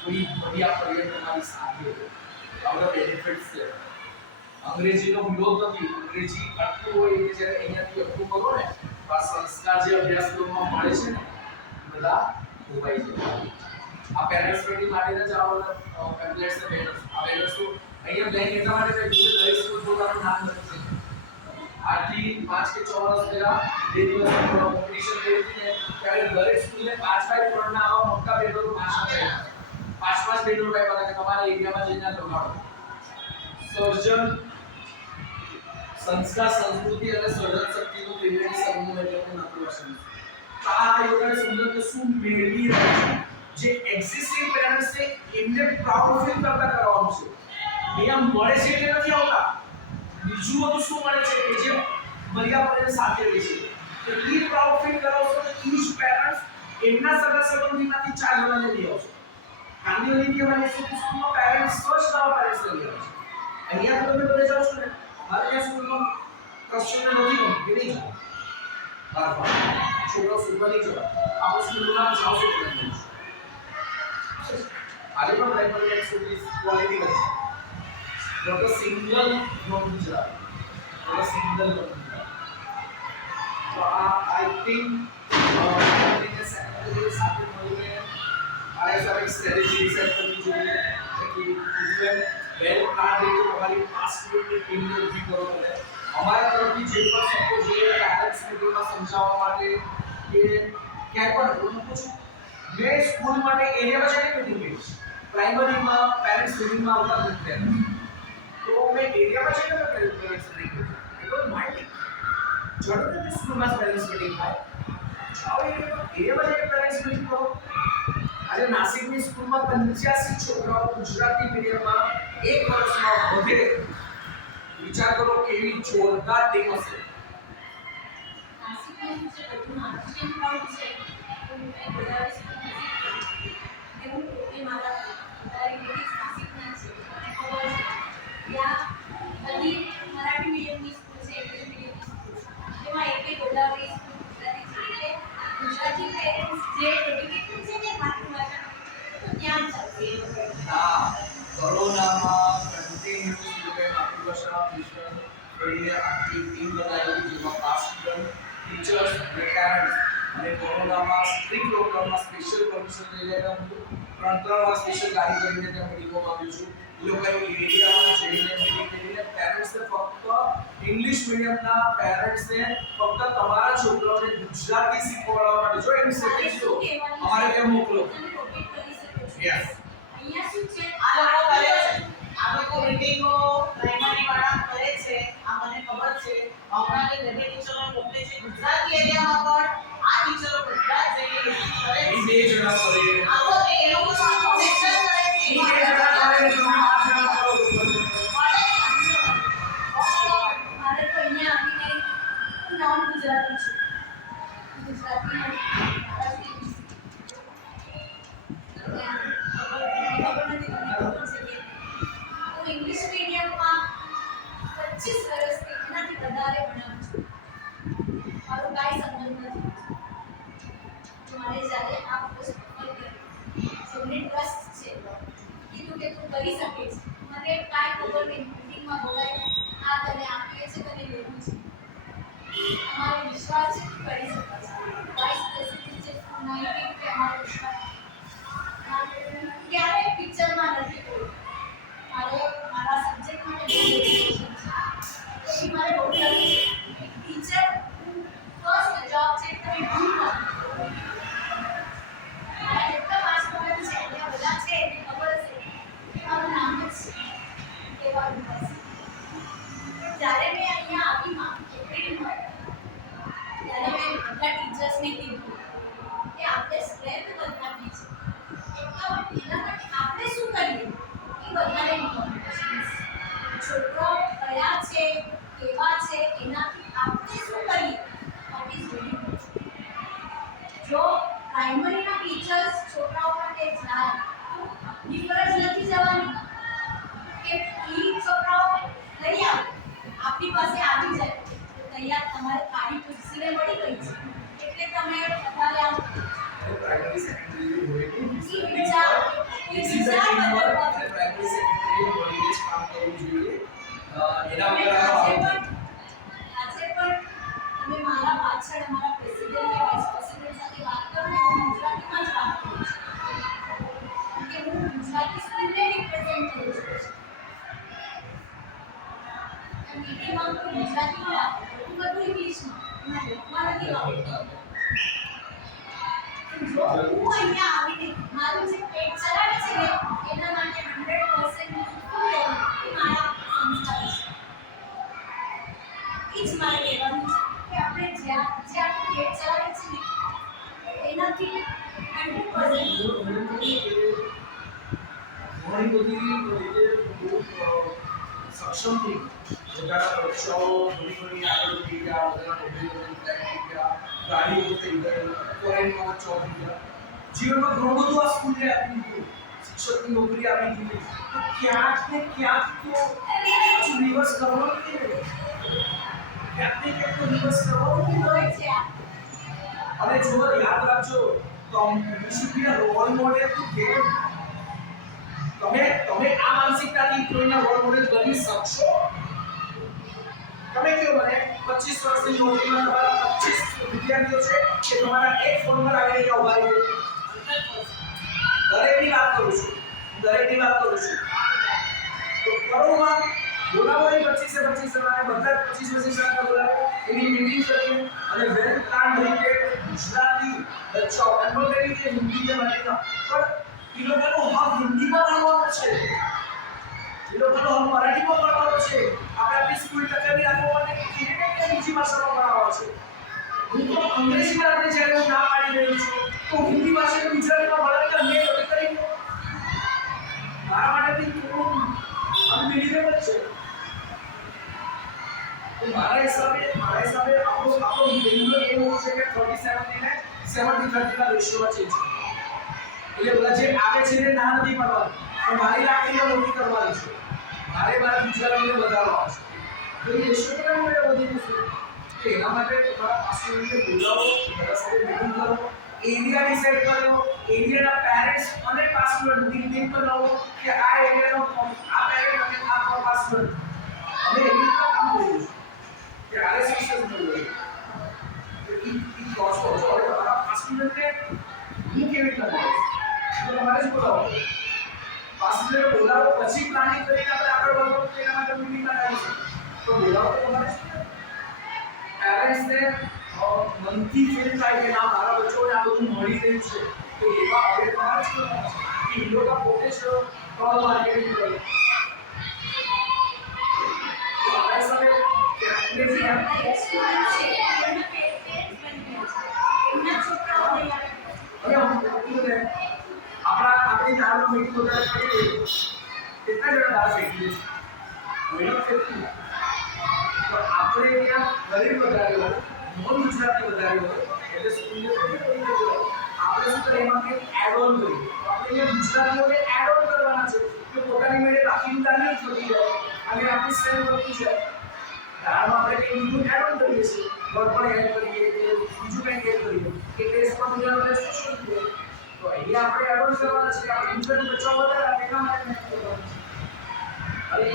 તો એ ભણ્યા પર્યંત તમારી સાથે હોય. આ બધા બેનિફિટ્સ છે. અંગ્રેજીનો વિરોધ નથી. અંગ્રેજી આટલું હોય કે જ્યારે અહીંયાથી અપ્રૂવ કરો ને તો આ સંસ્કાર જે અભ્યાસક્રમમાં મળે છે ને બધા ખોવાઈ જાય. આ પેરેન્ટ્સ મીટિંગ માટેના જ આ પેમ્પલેટ્સ ને બેનર્સ, આ બેનર્સ તો અહીંયા બ્લેન્ક એટલા માટે રાખ્યું છે દરેક સ્કૂલ પોતાનું નામ લખે છે. આથી 5 કે 6 વર્ષ પહેલા 2 દિવસ કોમ્પિટિશન થઈ હતી ને ત્યારે દરેક સ્કૂલને 5 બાય 3 ના આવા મોટા બેનરો પાછા થયા. 5 બેનરો આપ્યા કે તમારા એરિયામાં જઈને લગાડો. સર્જન, સંસ્કાર, સંસ્કૃતિ અને સર્જન શક્તિનું ત્રિવેણી સમૂહ એટલે નતું હશે. આ લોકોને સમજો કે શું મેળવી રહ્યા છે. જે એક્ઝિસ્ટિંગ પેરેન્ટ્સ છે એમને પ્રાઉડ ફીલ કરતા કરવાનું છે. અહીંયા મળે છે કે નથી આવતા, બીજું બધું શું મળે છે કે જે મર્યાદા પર્યંત સાથે રહે છે. તો એ પ્રાઉડ ફીલ કરાવશો તો ઈચ પેરેન્ટ્સ એમના સગા સંબંધીમાંથી 4 જણાને લઈ આવશે. કાન્યુઅલી અમારે સ્કૂલમાં પેરેન્ટ્સ ફર્સ્ટ નવા પેરેન્ટ્સ લઈ આવે છે. અહીંયા તો તમે બધે જાઓ છો ને, મારે સ્કૂલમાં કશું નથી ગમતું કે નહીં જાઓ બરાબર, છોકરો સુપર નહીં જવા આપણે સ્કૂલમાં જાઓ છો કે નહીં. આજે પણ પ્રાઇમરી સ્કૂલની ક્વોલિટી નથી. Doctor single non Gujarat, doctor single non Gujarat. તો આઈ થિંક સેકન્ડરી સાથે મળીને આ એક સ્ટ્રેટેજી ડિસાઇડ કરવી જોઈએ કે ઇવન વેલ પ્લાન રીતે તમારી પાસ્ટ યરની ટીમને ઊભી કરો. અમારા તરફથી જે પણ સપોર્ટ જોઈએ પેરેન્ટ્સ મીટિંગમાં સમજાવવા માટે કે ક્યાંય પણ હું પૂછું મેં સ્કૂલ માટે એરિયામાં છે મીટિંગ કરી પ્રાઇમરીમાં પેરેન્ટ્સ મીટિંગમાં આવતા નથી. તો મેં એરિયામાં છે ને પેરેન્ટ્સ મીટિંગ કરી ઇટ વોઝ માય ટીમ. જરૂર સ્કૂલમાં પેરેન્ટ્સ મીટિંગ થાય, જાઓ એરિયામાં જઈને પેરેન્ટ્સ મીટિંગ કરો. આજે નાસિકની સ્કૂલમાં 85 છોકરાઓ ગુજરાતી મીડિયમમાં 1 વર્ષમાં વધે. વિચાર કરો કેવી જોરદાર ટીમ હશે. નાસિકનું જે બધું માર્કેટિંગ પ્રાઉડ છે હું ગુજરાતી સ્કૂલમાં એવું પોતે મારા રિલેટિવ્સ નાસિકના છે મને ખબર છે ત્યાં બધી મરાઠી મીડિયમની સ્કૂલ છે, ઇંગ્લિશ મીડિયમની સ્કૂલ છે, એમાં એક ગોદાવરી સ્કૂલ ગુજરાતી છે. એટલે ગુજરાતી પેરેન્ટ્સ જે ડેડિકેટેડ છે ને માતૃભાષાનો તો ત્યાં ચાલશે એ લોકો. હા, કોરોનામાં કન્ટિન્યુઅસ લોકોએ માતૃભાષા મિશન કરીને આખી ટીમ બનાવી જેમાં પાસ સ્ટુડન્ટ, ટીચર્સ અને પેરેન્ટ્સ. અને કોરોનામાં સ્ટ્રિક્ટ લોકડાઉનમાં સ્પેશિયલ પરમિશન લઈને હું 3 વાર સ્પેશિયલ ગાડી કરીને ત્યાં મીટિંગોમાં આવ્યો છું. એ લોકોએ એરિયામાં જઈને મીટિંગ કરીને પેરેન્ટ્સને ફક્ત ઇંગ્લિશ મીડિયમના પેરેન્ટ્સને ફક્ત તમારા છોકરાઓને ગુજરાતી શીખવાડવા માટે જો એની સ્ટ્રેટેજી જો અમારે ત્યાં મોકલો. યસ, અહીંયા શું છે આ લોકો કરે છે, આ લોકો મીટિંગો પ્રાઇમરી વાળા કરે છે. આ મને ખબર છે. હમણાં જે બે ટીચરો મોકલે છે ગુજરાતી એરિયામાં પણ આ ટીચરો ગુજરાત જઈને કરે એ છે. 2 જણા કરે. આખો એ લોકો સામે કોનેક્શન કરે છે. એ 2 જણા કરે તમે 8 જણા કરો. મારે તો અહીંયા આવીને હું નોન ગુજરાતી છું, ગુજરાતી હું ઇંગ્લિશ મીડિયમમાં 25 વર્ષથી એનાથી વધારે ભણાવું છું. મારો કાંઈ સંબંધ નથી. મારે જ્યારે આ પોસ્ટ પર કરી જેમને ટ્રસ્ટ છે કીધું કે તું કરી શકે છે. મને કાંઈ ખબર નહીં, મીટિંગમાં બોલાય આ તને આપીએ છે તને લેવું છે. અમારો વિશ્વાસ છે તું કરી શકાશે. વાઇસ પ્રેસિડેન્ટ છે 19 કે અમારો વિશ્વાસ ક્યારેય પિક્ચરમાં નથી બોલ્યું. મારા સબ્જેક્ટ માટે બહુ ડેડિકેશન છે. તો એ મારે બહુ લાગે છે ટીચર એના અને વગર આજે આનો પણ તમે મારા પાછળ અમારા પ્રેસિડેન્ટ કે વાઇસ પ્રેસિડેન્ટ સાથે વાત કરો ને હું ગુજરાતીમાં જ વાત કરું છું કે હું ગુજરાતી સ્કૂલને રિપ્રેઝેન્ટ કરું છું મીટિંગમાં હું ગુજરાતીમાં વાત કરું હું બધું ઇંગ્લિશમાં લખવા નથી આવડતું જો હું અહીંયા આવીને મારું જે પેટ ચલાવે છે ને એના માટે 100% યુઝફુલ રહેવું એ મારા સંસ્કાર છે એ જ મારે કહેવાનું છે કે આપણે જ્યાં આપણું પેટ ચલાવે છે ને એનાથી 100% ઘણી બધી રીતે બહુ સક્ષમ થઈ બધાના પરીક્ષાઓ ઘણી આગળ વધી ગયા બધાના મોબાઈલ થઈ ગયા ગાડીઓ થઈ ગઈ ફોરેનમાં ચોકી ગયા જીવનમાં ઘણું બધું આ સ્કૂલે આપી દીધું શિક્ષકની નોકરી આપી દીધી તો ક્યાંક ને ક્યાંક તો પાછું રિવર્સ કરવાનું કે ક્યાંક ને ક્યાંક તો રિવર્સ કરવાનું કે હોય છે આ અને જો યાદ રાખજો કમ્યુનિટી રોલ મોડેલ તો કેમ તમે આ માનસિકતાથી કોઈના રોલ મોડેલ બની શકશો તમે કેવો મને 25 વર્ષની નોકરીમાં તમારા 25 વિદ્યાર્થીઓ છે કે તમારા એક ફોન પર આવીને ઉભા રહી દરેકની વાત કરું છું તો કરોમાં બોલાવો એ 25 જણાને બધા 25 જણા બોલાવો એની મીટિંગ કરીએ અને વેલ પ્લાન રીતે ગુજરાતી બચ્ચાઓ એનો તરીકે હિન્દી કે મરાઠી પણ એ લોકોનો હક હિન્દીમાં ભણવાનો છે એ લોકોનો હક મરાઠીમાં ભણવાનો છે આપણે આપણી સ્કૂલ ટકાવી રાખવા માટે કેવી રીતે બીજી ભાષામાં ભણાવવા છે હું તો અંગ્રેજીમાં આપણે જ્યારે હું ના પાડી રહ્યો છું તો હિન્દી ભાષાને ગુજરાતીમાં ભણાવીને અન્ય લોકો કરી મારા માટે થોડું અનબિલીવેબલ છે તો મારા હિસાબે આપણો બિંદુ એવું છે કે 37 ને 70-30 ના રેશિયોમાં છે એટલે બધા જે આવે છે એને ના નથી પડવાનું પણ મારી લાકડીને મોટી કરવાની છે મારા ગુજરાતીને વધારવા છે તો એ રેશિયો કેમ વધી જશે તો એના માટે તમારા પાસેને બોલાવો બધા સાથે મીટિંગ કરો એરિયા ડિસાઈડ કરો એરિયાના પેરેન્ટ્સ અને પાસવર્ડ લિંક બનાવો કે આ એરિયાનો આ પેરેન્ટ અને આ પાસવર્ડ અમે એવી રીતે કામ કરીએ છીએ કે આરએસએસ જ મળે તો એ પ્રોસેસ જો તમારા પાસવર્ડને હું કેવી રીતે બનાવું તો તમારે જ બોલાવો પાસવર્ડ બોલાવો પછી પ્લાનિંગ કરીને આપણે આગળ વધવું તો એના માટે મીટિંગ કરાવીશું તો બોલાવો તો તમારે પેરેન્ટ્સને મનથી ફીલ થાય કે ના મારા બચ્ચોને આ બધું મળી રહ્યું છે તો એવા હવે તમારે જ કરવાના છે કે એ લોકો પોતે જ કોલ માર્કેટિંગ કરે તો આપણા સાથે જે આપણા સ્ટુડન્ટ છે એમના પેરેન્ટ્સ બની ગયા છે એમના છોકરાઓ તૈયાર હવે હું કીધું ને આપણી દાળનો મીઠું વધારે પડી ગયું કેટલા જણા દાળ ફેંકી મહિનો ફેંકી તો આપણે ત્યાં ગરીબ વધારે હોય નોન ગુજરાતી વધારે હોય એટલે સ્કૂલને આપણે શું કરીએ એમાં કંઈક એડ ઓન કરીએ આપણે અહીંયા ગુજરાતીઓને એડ ઓન કરવાના છે કે પોતાની મેળે બાકીની દાળ નહીં થતી જાય અને આપણી સ્ટ્રેન્થ વધતી જાય દાળમાં આપણે કંઈ બીજું એડ ઓન કરીએ છીએ ગોળ પણ એડ કરીએ કે બીજું કંઈક એડ કરીએ કે ટેસ્ટ પણ બીજાનો ટેસ્ટ શું કરીએ તો અહીંયા આપણે એડ ઓન કરવાના છે કે આપણે ગુજરાતી બચ્ચાઓ વધારે આપણે એટલા માટે મહેનત કરવાની છે અને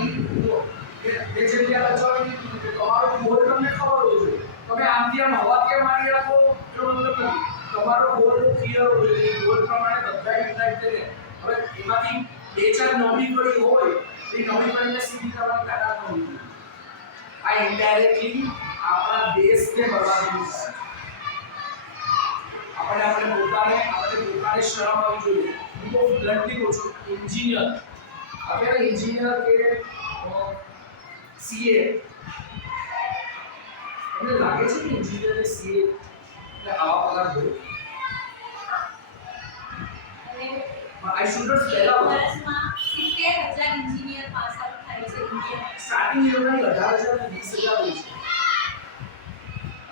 એ જગ્યા બચાવવાની કે તમારો ગોલ તમને ખબર હોવો જોઈએ તમે આમથી આમ હવા કેમ મારી રાખો એનો મતલબ નથી તમારો ગોલ ક્લિયર હોવો જોઈએ ગોલ પ્રમાણે બધા યુનાઇટ કરે હવે એમાંથી બે ચાર નવી કડી હોય એ નવી કડીને સીધી કરવાની તાકાત ન હોવી જોઈએ આ ઇનડાયરેક્ટલી આપણા દેશને બરબાદી કરે આપણે પોતાને શરમ આવી જોઈએ હું તો બ્લન્ટલી કહું છું એન્જિનિયર અત્યારે એન્જિનિયર કે સીએ તમને લાગે છે કે એન્જિનિયર ને સીએ ને આવા પગાર હોય આઈ સ્ટુડન્ટ્સ પહેલા વર્ષમાં 70,000 એન્જિનિયર પાસ આઉટ થાય છે ઇન્ડિયામાં સ્ટાર્ટિંગ લેવલની 18,000 થી 20,000 હોય છે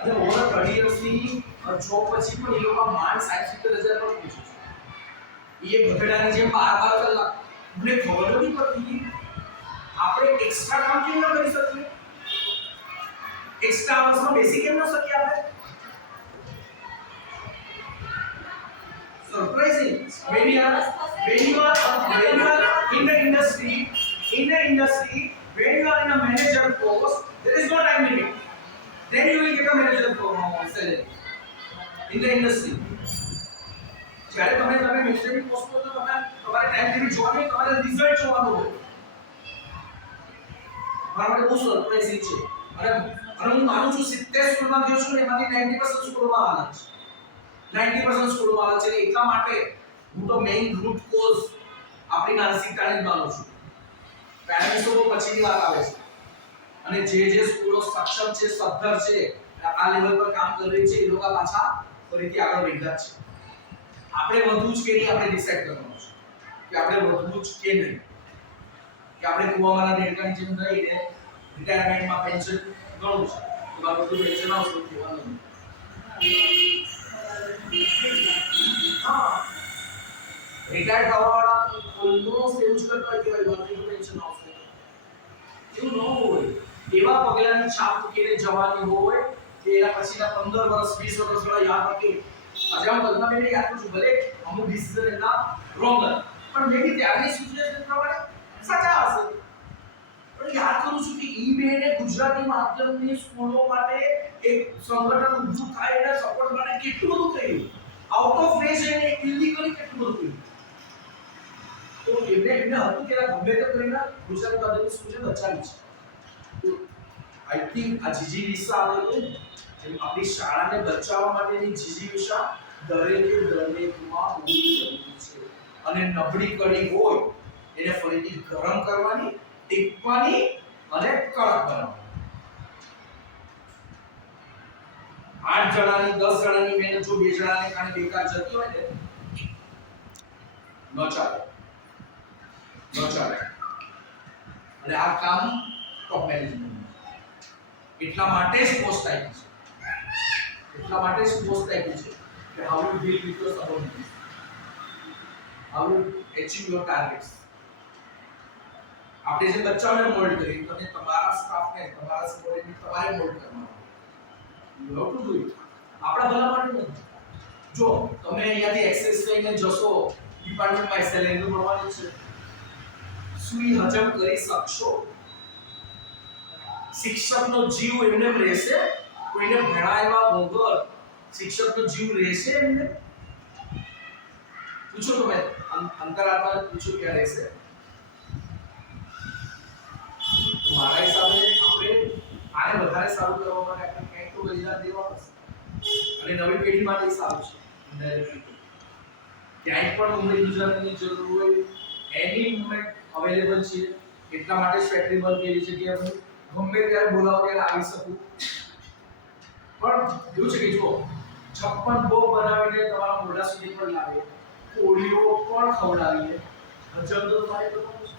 અને ઓવર 30 યર્સની જોબ પછી પણ એ લોકો માંડ 60-70,000 પર પહોંચે છે એ ગધેડાની જેમ 12 કલાક મને ખબર નથી પડતી આપણે એક્સ્ટ્રા કામ કેમ ન કરી શકીએ એક્સ્ટ્રા અવર્સમાં બેસી કેમ ન શકીએ આપણે surprising when you are in the industry when you are in a provost, there is no time limit. Then you will get a manager salary in the industry. જ્યારે તમે મેનેજરની પોસ્ટ પર તો તમારે ટાઈમ લિમિટ જોવાની, તમારે રિઝલ્ટ જોવાનું હોય. મારા માટે બહુ સરપ્રાઇઝિંગ છે. અને હું માનું છું 70 સ્કૂલમાં ગયો છું ને એમાંથી 90% સ્કૂલોમાં હાલત છે. 90% સ્કૂલોમાં હાલત છે. એટલા માટે હું તો મેઇન રૂટ કોઝ આપણી માનસિકતાને જ માનું છું. પેરેન્ટ્સો તો પછીની વાત આવે છે. અને જે સ્કૂલો સક્ષમ છે, સદ્ધર છે, આ લેવલ પર કામ કરી રહી છે, એ લોકો પાછા ફરીથી આગળ વધ્યા છે. આપણે વધવું જ કે નહીં આપણે ડિસાઈડ કરવાનું છે કે આપણે વધવું જ કે નહીં, કે આપણે કુવામાંના દેડકાની જેમ રહીને રિટાયરમેન્ટમાં પેન્શન ગણવું છે, તો આ બધું પેન્શન આવશે કહેવાનું નહીં. હા, રિટાયર થવાવાળા ઓલમોસ્ટ એવું જ કરતા હોય કે ભાઈ ગવર્મેન્ટ પેન્શન આવશે, એવું ન હોય. એવા પગલાની છાપ મૂકીને જવાની હોય કે એના પછીના 15 વર્ષ 20 વર્ષ વાળા યાદ રાખે. આજે હું કલ્પનાબેનને યાદ કરું છું, ભલે અમુક ડિસિઝન એના રોંગ હતા, પણ મે બી ત્યારની સિચ્યુએશન પ્રમાણે સાચા હશે. પણ યાદ કરું છું કે ઈ બેને ગુજરાતી માધ્યમની સ્કૂલો માટે એક સંગઠન ઊભું થાય એના સપોર્ટ માટે કેટલું બધું કર્યું. આઉટ ઓફ વેજ એને ઇલીગલી કેટલું બધું કર્યું. તો એમને હતું કે ગમે તે કરીને ગુજરાતી માધ્યમની સ્કૂલ બચાવી છે. તો આઈ થિંક આ જીજી વિસા આવે છે, આપણી શાળાને બચાવવા માટેની જીજી વિસા દરેકમાં હોવી જરૂરી છે. અને નબળી કડી હોય એને ફરીથી ગરમ કરવાની, ટીપવાની અને કડક બનાવવાની. 8 જણાની 10 જણાની મહેનત જો 2 જણાને કારણે બેકાર જતી હોય ને, ન ચાલે. અને આ કામ ટોપ મેનેજમેન્ટ એટલા માટે જ પોસ્ટ આપી છે કે how you deal with your subordinates, how you achieve your targets. આપણે જે બચ્ચાઓને મોલ્ડ કરી, તમે તમારા સ્ટાફને, તમારા સબોર્ડિનેટ તમારે મોલ્ડ કરવાનો. you have to do it. આપણા ભલા માટે નથી. જો તમે અહીંયાથી એક્સેસ લઈને જશો ડિપાર્ટમેન્ટમાં સેલેરી મળવાની છે, સુઈ હજમ કરી શકશો? શિક્ષકનો જીવ એમને રહેશે? કોઈને ભણાવ્યા વગર શિક્ષકનો જીવ રહેશે એમને? પૂછો તમે અંતરાત્માને પૂછો ક્યાં રહેશે? મારા હિસાબે આપણે આને વધારે સારું કરવા માટે આપણે કંઈક તો બલિદાન દેવા પડશે. અને નવી પેઢી માટે સારું છે. ક્યાંય પણ મુંબઈ ગુજરાતની જરૂર હોય એની મુવમેન્ટ અવેલેબલ છે. એટલા માટે જ ફેક્ટરી બંધ કરી છે કે ગમે ત્યારે બોલાવો ત્યારે આવી શકું. પણ એવું છે કે જો 56 ભોગ બનાવીને તમારા મોઢા સુધી પણ લાવે, કોળીઓ પણ ખવડાવીએ, હજમ તો તમારે કરવાનું છે.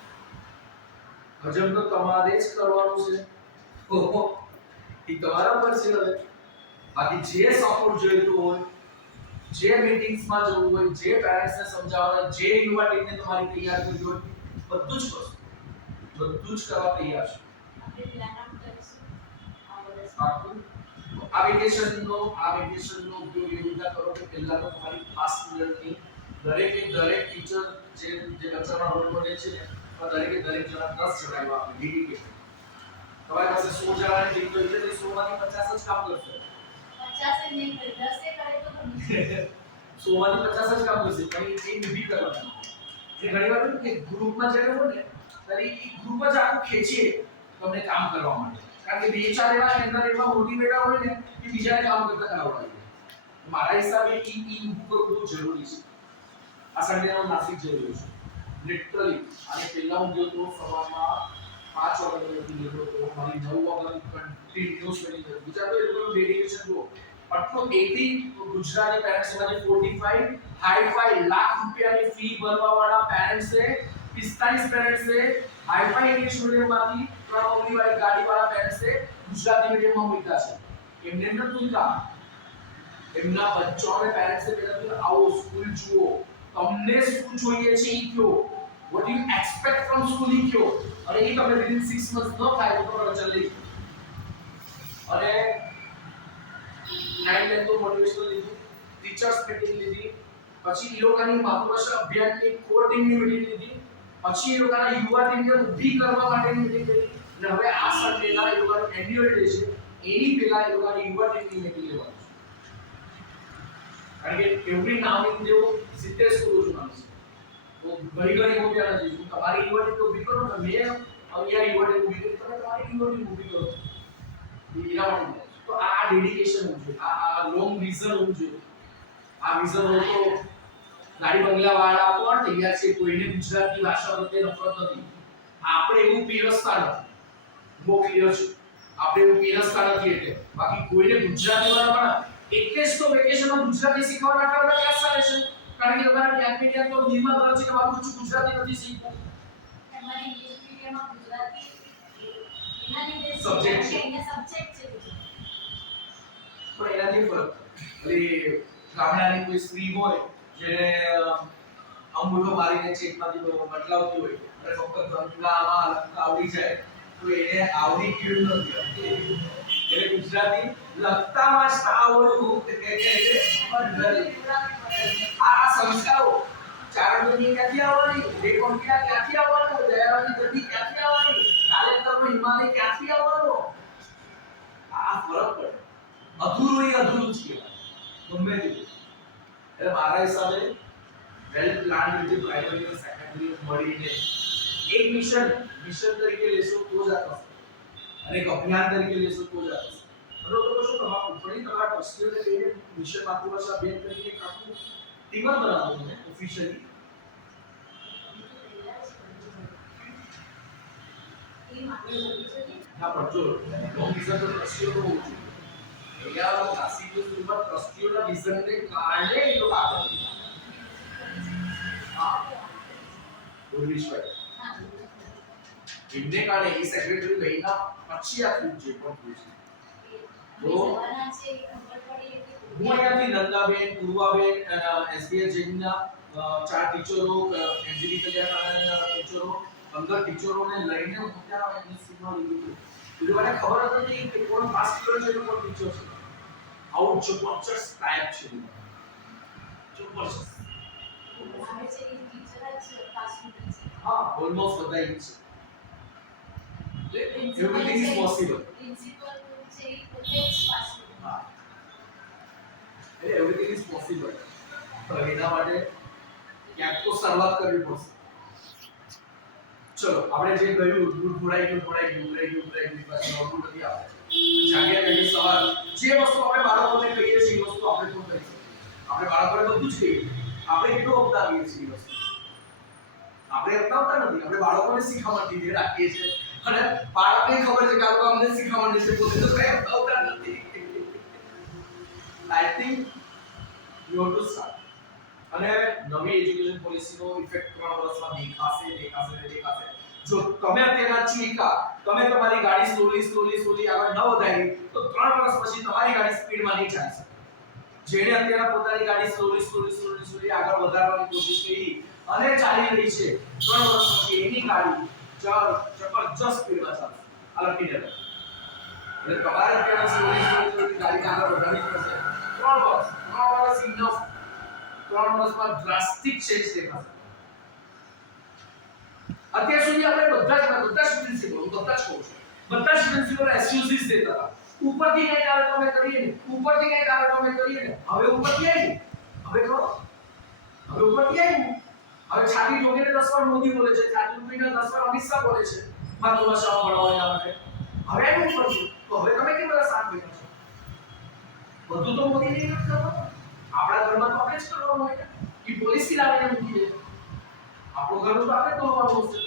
હજમ તો તમારે જ કરવાનું છે. એ તમારા પર છે. હવે બાકી જે સપોર્ટ જોઈતો હોય, જે મીટિંગ્સમાં જવું હોય, જે પેરેન્ટ્સને સમજાવવા, જે યુવા ટીમને તમારી તૈયાર કરવી હોય, બધું જ કરશો. બધું જ કરવા તૈયાર છે. આપણે પ્લાન આઉટ કરીશું આ વર્ષ. આ વેકેશનનો ઉપયોગ એવી રીતે કરો કે પહેલા તો તમારી ખાસ સ્ટુડન્ટની દરેક ટીચર જે બચ્ચાનો રોલ મોડેલ છે ને, દરેક જણા 10 જણા એવા ડેડિકેટેડ. તમારી પાસે 100 જણાની ટીમ હોય એટલે 100 માંથી 50 જ કામ કરશે. 50 નહીં કરે, 10 કરે તો ઘણું. 100 માંથી 50 જ કામ કરશે. પણ એ ટીમ ઊભી કરવાની. એ ઘણી વાર કે ગ્રુપમાં જ્યારે હોય ને ત્યારે એ ગ્રુપ જ આખું ખેંચીએ તમને કામ કરવા માટે. કારણ કે 2-4 એવા અંદર એવા મોટિવેટર હોય ને કે બીજાને કામ કરતા કરાવડાવે. મારા હિસાબે ઈ ઊભું કરવું બહુ જરૂરી છે. આ સન્ડેનો નાસિક જરૂરી છે લિટરલી. અને પહેલા હું ગયો તો સવારમાં 5 વાગ્યાથી નીકળ્યો તો મારી 9 વાગ્યાની કન્ટિન્યુઅસ ટ્રેનિંગ હતી. બીજા તો એ લોકોનું ડેડિકેશન જો આટલું 80 ગુજરાતી પેરેન્ટ્સમાંથી 45 હાઈ-ફાઈ લાખ રૂપિયાની ફી ભરવાવાળા પેરેન્ટ્સે 45 પેરેન્ટ્સે હાઈ-ફાઈ ઇંગ્લિશ મીડિયમમાંથી 3 મમ્મીવાળી ગાડીવાળા પેરેન્ટ્સે ગુજરાતી મીડિયમમાં મૂક્યા છે. એમને નથી મૂક્યા. એમના બચ્ચાઓને પેરેન્ટ્સે કીધું આવો સ્કૂલ જુઓ, તમને શું જોઈએ છે ઈ કયો, what you expect from school ઈ કયો. અને એ તમને within 6 months ન થાય તો તમે રજા લઈ. અને 9 તો મોટિવેશનલ લીધું, ટીચર્સ મીટિંગ લીધી, પછી એ લોકોની માતૃભાષા અભિયાનની કોર ટીમની મીટિંગ લીધી, પછી એ લોકોના યુવા ટીમને ઊભી કરવા માટેની મીટિંગ લીધી. અને હવે આ સન્ડેના એ લોકો એન્યુઅલ ડે છે એની પહેલા એ લોકોને યુવા ટીમની મીટિંગ લેવાની છે. કારણ કે એવરી નામ ઇન દેવો 70 સ્કૂલો જોવાની છે. તો ઘણી ઘણી મોટી નથી તમારી યુવા ટીમ તો ઊભી કરો ને મેં અહીંયા યુવા ટીમ ઊભી કરી તમે તમારી યુવા ટીમ ઊભી કરો એના માટે. તો આ ડેડિકેશન હોવું જોઈએ, આ લોંગ વિઝન હોવું જોઈએ. આ વિઝન હોય તો ગાડી બંગલા વાળા પણ તૈયાર છે, કોઈને ગુજરાતી ભાષા પ્રત્યે નફરત નથી. આપણે એવું પીરસતા નથી, બહુ ક્લિયર છે. આપણે એવું પીરસતા નથી એટલે બાકી કોઈને ગુજરાતી વાળા પણ એટલે જ તો વેકેશનમાં ગુજરાતી શીખવાના આટલા ક્લાસ ચાલે છે. કારણ કે તમારા ક્યાંક ને ક્યાંક તો નિર્માણ કરે છે કે મારું બચ્ચું ગુજરાતી નથી શીખવું. તમારી ઇંગ્લિશ મીડિયમમાં ગુજરાતી એના લીધે Subject છે. અહીંયા સબ્જેક્ટ છે. પણ એનાથી ફરક એટલે ગામડાની કોઈ સ્ત્રી હોય જેને અંગૂઠો મારીને ચેકમાંથી બદલાવતી હોય અને ફક્ત ગંગામાં લખતા આવડી જાય તો એને આવડી ગયું નથી. એટલે ગુજરાતી લખતા વાંચતા આવડવું આ સંસ્કારો ચારણની ક્યાંથી આવવાની, રેકોન્ટિયા ક્યાંથી આવવાનો, દયારાની ગઢી ક્યાંથી આવવાની, કાલેન્દરનો હિમાલય ક્યાંથી આવવાનો, આ ફરક પડે. અધૂરું જ કહેવાય ગમે તે. એટલે મારા હિસાબે વેલ પ્લાન રીતે પ્રાઇમરી અને સેકન્ડરી મળીને એક મિશન તરીકે લેશો તો જ આ થશે અને એક અભિયાન તરીકે લેશો તો જ આ થશે. બરોબર તો શું તમારું થોડી તમારા ટ્રસ્ટીઓને લઈને મિશન માતૃભાષા અભિયાન કરીને એક આખું ટીમ જ બનાવો તમે ઓફિશિયલી. હા પણ જો લોંગ વિઝન તો ટ્રસ્ટીઓનું હોવું જોઈએ. અહીંયા નાસિક સ્કૂલમાં ટ્રસ્ટીઓના વિઝનને કારણે એ લોકો આગળ વધ્યા. હા ઉર્વિશભાઈ એમને કારણે એ સેક્રેટરી બન્યા પછી આ ખૂબ જે પણ થયું છે. તો હું અહીંયાથી નંદાબેન, પૂર્વાબેન, એસબીએસ જૈનના 4 ટીચરો, એનજીબી કલ્યાણના ટીચરો, 15 ટીચરોને લઈને હું ત્યાં એમએસસીમાં લીધું. એ લોકોને ખબર જ નથી કે કોણ પાસ કર્યો છે કોણ ટીચર છે. આવું જબરજસ્ત ટાઈપ છે. જબરજસ્ત. હા ઓલમોસ્ટ બધા જ છે. Everything is possible. હા એટલે એવરીથિંગ ઇઝ પોસિબલ. તો એના માટે ક્યાંક તો શરૂઆત કરવી પડશે. ચલો આપણે જે કહ્યું દૂધ ભરાઈ ગયું પાછું નોટું નથી આપણે જાગ્યા એની સવાલ જે વસ્તુ આપણે બાળકોને કહીએ છીએ એ વસ્તુ આપણે પણ કરી શકીએ. આપણે બાળકોને બધું જ કહીએ, આપણે કેટલું અપનાવીએ છીએ એ વસ્તુ. આપણે અપનાવતા નથી, આપણે બાળકોને શીખવાડતી દે રાખીએ છીએ અને બાળકને ખબર છે કે આ લોકો અમને શીખવાડે છે, પોતે તો કઈ અપનાવતા નથી. I think you have to start. અને નવી એજ્યુકેશન પોલિસીનો ઇફેક્ટ 3 વર્ષમાં દેખાશે. જો તમે અત્યારના ચીકા તમે તમારી ગાડી સ્લોલી આગળ ન વધારી તો 3 વર્ષ પછી તમારી ગાડી સ્પીડમાં નહીં ચાલી શકે. જેણે અત્યારના પોતાની ગાડી સ્લોલી આગળ વધારવાની કોશિશ કરી અને ચાલી રહી છે 3 વર્ષ પછી એની ગાડી જબરજસ્ત સ્પીડમાં ચાલશે. આ લખી દેજો. એટલે તમારે અત્યારના સ્લોલી ગાડી આગળ વધારવી પડશે. 3 વર્ષ ઇનફ. 3 વર્ષમાં ડ્રાસ્ટિક ચેન્જ દેખાશે. અત્યાર સુધી આપણે બધા સ્ટુડન્ટ્સ કહું છું બધા સ્ટુડન્ટ્સ એસયુસીસ દેતા હતા. ઉપરથી કઈ આવે તો અમે કરીએ ને હવે ઉપરથી આવી હવે કરો હવે ઉપરથી આવી હવે છાતી ઠોકીને 10 વાર મોદી બોલે છે, છાતી ઠોકીને 10 વાર અમિત શાહ બોલે છે માતૃભાષા ભણાવવા માટે. હવે એનું ઉપરથી તો હવે તમે કેમ બધા સાથ બેઠા છો? બધું તો મોદી નહીં કરતો. આપણા ઘરમાં તો આપણે જ કરવાનું હોય. એ પોલિસી લાવીને મૂકી દે. આપણું ઘરનું તો આપણે તોડવાનું છે.